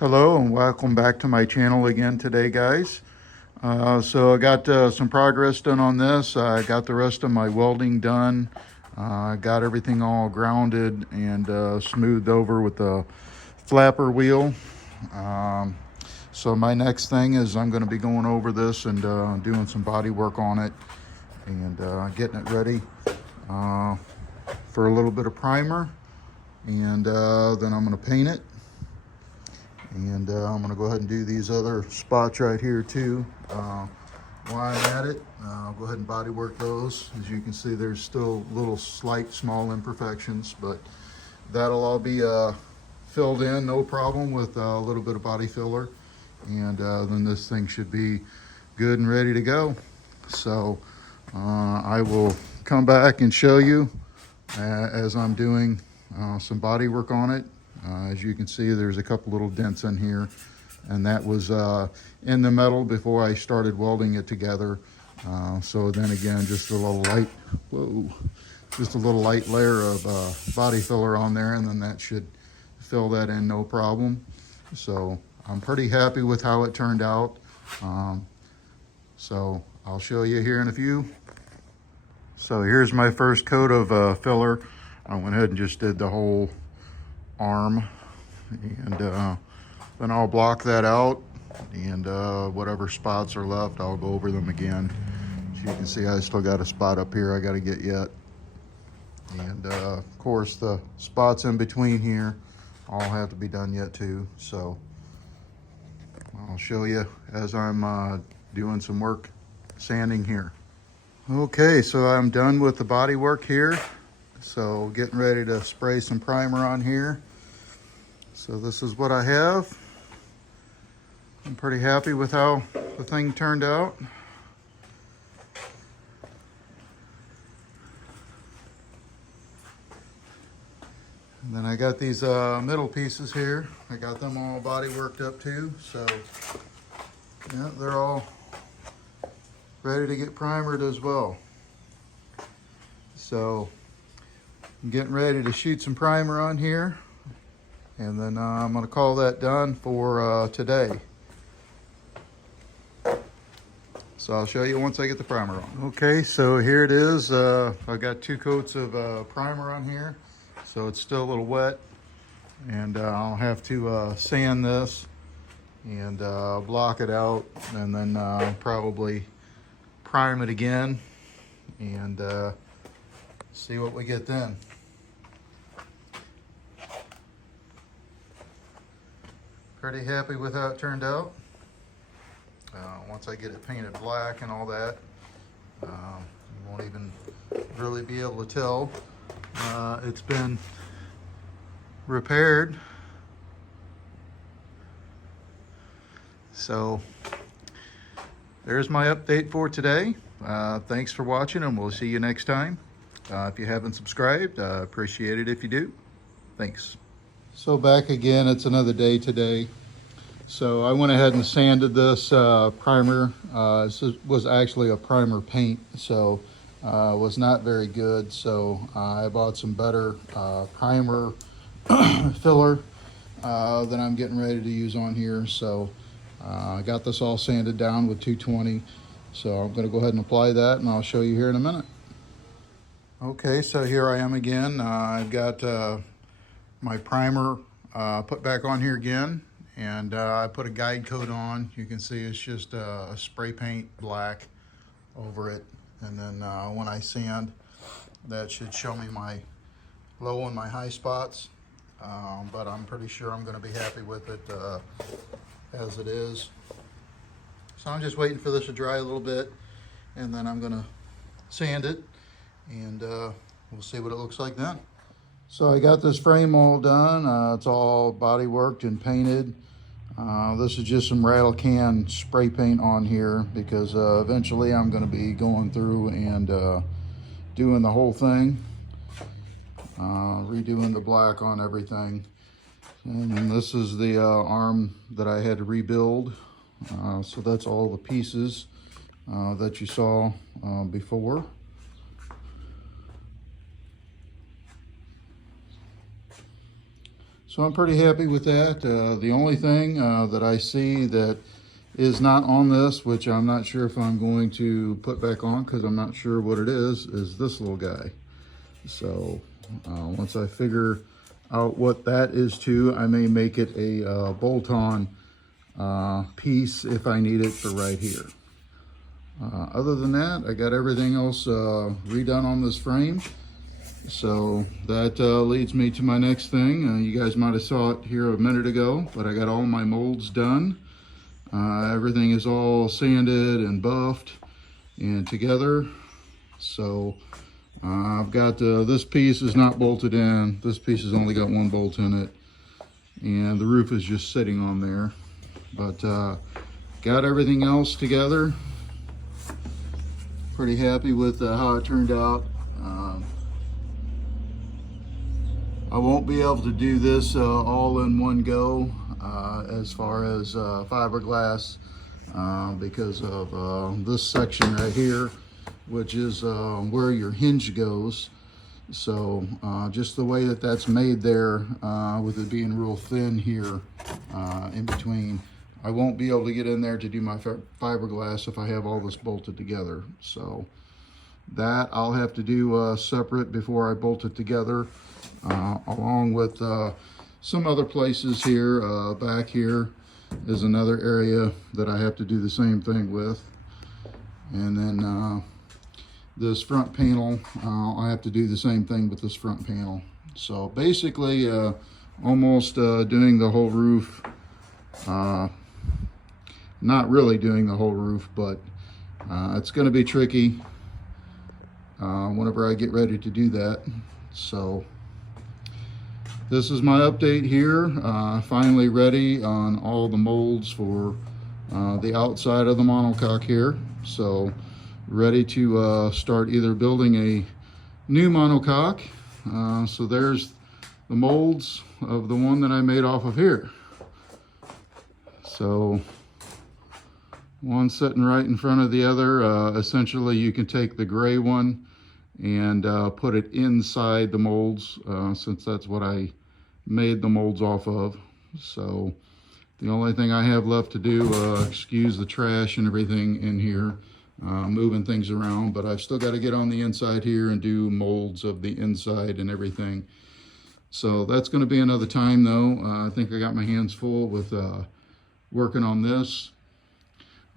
Hello and welcome back to my channel again today, guys. So I got some progress done on this. I got the rest of my welding done. I got everything all grounded and smoothed over with the flapper wheel. So my next thing is I'm going to be going over this and doing some body work on it and getting it ready for a little bit of primer, and then I'm going to paint it. And I'm going to go ahead and do these other spots right here too. While I'm at it, I'll go ahead and body work those. As you can see, there's still little slight small imperfections, but that'll all be filled in, no problem, with a little bit of body filler. And then this thing should be good and ready to go. So I will come back and show you as I'm doing some body work on it. As you can see, there's a couple little dents in here, and that was in the metal before I started welding it together. So then again, just a little light layer of body filler on there, and then that should fill that in no problem. So I'm pretty happy with how it turned out. So I'll show you here in a few. So here's my first coat of filler. I went ahead and just did the whole arm, and then I'll block that out, and whatever spots are left, I'll go over them again. As you can see, I still got a spot up here I got to get yet, and of course the spots in between here all have to be done yet too. So I'll show you as I'm doing some work sanding here. Okay, so I'm done with the body work here, so getting ready to spray some primer on here. So this is what I have. I'm pretty happy with how the thing turned out. And then I got these middle pieces here. I got them all body worked up too. So yeah, they're all ready to get primered as well. So I'm getting ready to shoot some primer on here. And then I'm going to call that done for today. So I'll show you once I get the primer on. Okay, so here it is. I've got 2 coats of primer on here. So it's still a little wet. And I'll have to sand this and block it out. And then probably prime it again. And see what we get then. Pretty happy with how it turned out. Once I get it painted black and all that, you won't even really be able to tell. It's been repaired. So there's my update for today. Thanks for watching, and we'll see you next time. If you haven't subscribed, appreciate it if you do. Thanks. So back again, it's another day today. So I went ahead and sanded this primer. This was actually a primer paint, so it was not very good. So I bought some better primer filler that I'm getting ready to use on here. So I got this all sanded down with 220. So I'm going to go ahead and apply that, and I'll show you here in a minute. Okay, so here I am again. I've got my primer put back on here again, and I put a guide coat on. You can see it's just a spray paint black over it, and then when I sand, that should show me my low and my high spots, but I'm pretty sure I'm going to be happy with it as it is. So I'm just waiting for this to dry a little bit, and then I'm going to sand it, and we'll see what it looks like then. So I got this frame all done. It's all body worked and painted. This is just some rattle can spray paint on here because eventually I'm going to be going through and doing the whole thing, redoing the black on everything. And this is the arm that I had to rebuild. So that's all the pieces that you saw before. So I'm pretty happy with that. The only thing that I see that is not on this, which I'm not sure if I'm going to put back on because I'm not sure what it is this little guy. So once I figure out what that is to, I may make it a bolt-on piece if I need it for right here. Other than that, I got everything else redone on this frame. So that leads me to my next thing. You guys might have saw it here a minute ago, but I got all my molds done. Everything is all sanded and buffed and together. So I've got this piece is not bolted in. This piece has only got one bolt in it, and the roof is just sitting on there. But got everything else together. Pretty happy with how it turned out. I won't be able to do this all in one go as far as fiberglass because of this section right here, which is where your hinge goes. So just the way that that's made there, with it being real thin here in between, I won't be able to get in there to do my fiberglass if I have all this bolted together. So that I'll have to do separate before I bolt it together, along with some other places here. Back here is another area that I have to do the same thing with. And then this front panel, I have to do the same thing with this front panel. So basically almost doing the whole roof. Not really doing the whole roof, but it's going to be tricky whenever I get ready to do that. So this is my update here. Finally ready on all the molds for the outside of the monocoque here. So ready to start either building a new monocoque. So there's the molds of the one that I made off of here. So one sitting right in front of the other. Essentially, you can take the gray one and put it inside the molds, since that's what I made the molds off of. So the only thing I have left to do, excuse the trash and everything in here, moving things around, but I've still got to get on the inside here and do molds of the inside and everything. So that's going to be another time though. I think I got my hands full with working on this.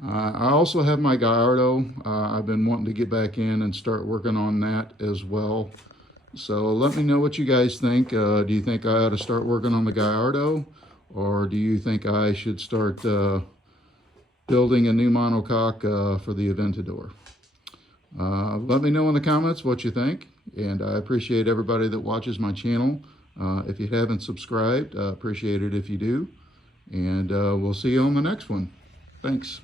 I also have my gallardo. I've been wanting to get back in and start working on that as well. So let me know what you guys think. Do you think I ought to start working on the gallardo, or do you think I should start building a new monocoque for the Aventador? Let me know in the comments what you think, and I appreciate everybody that watches my channel. If you haven't subscribed, appreciate it if you do, and we'll see you on the next one. Thanks.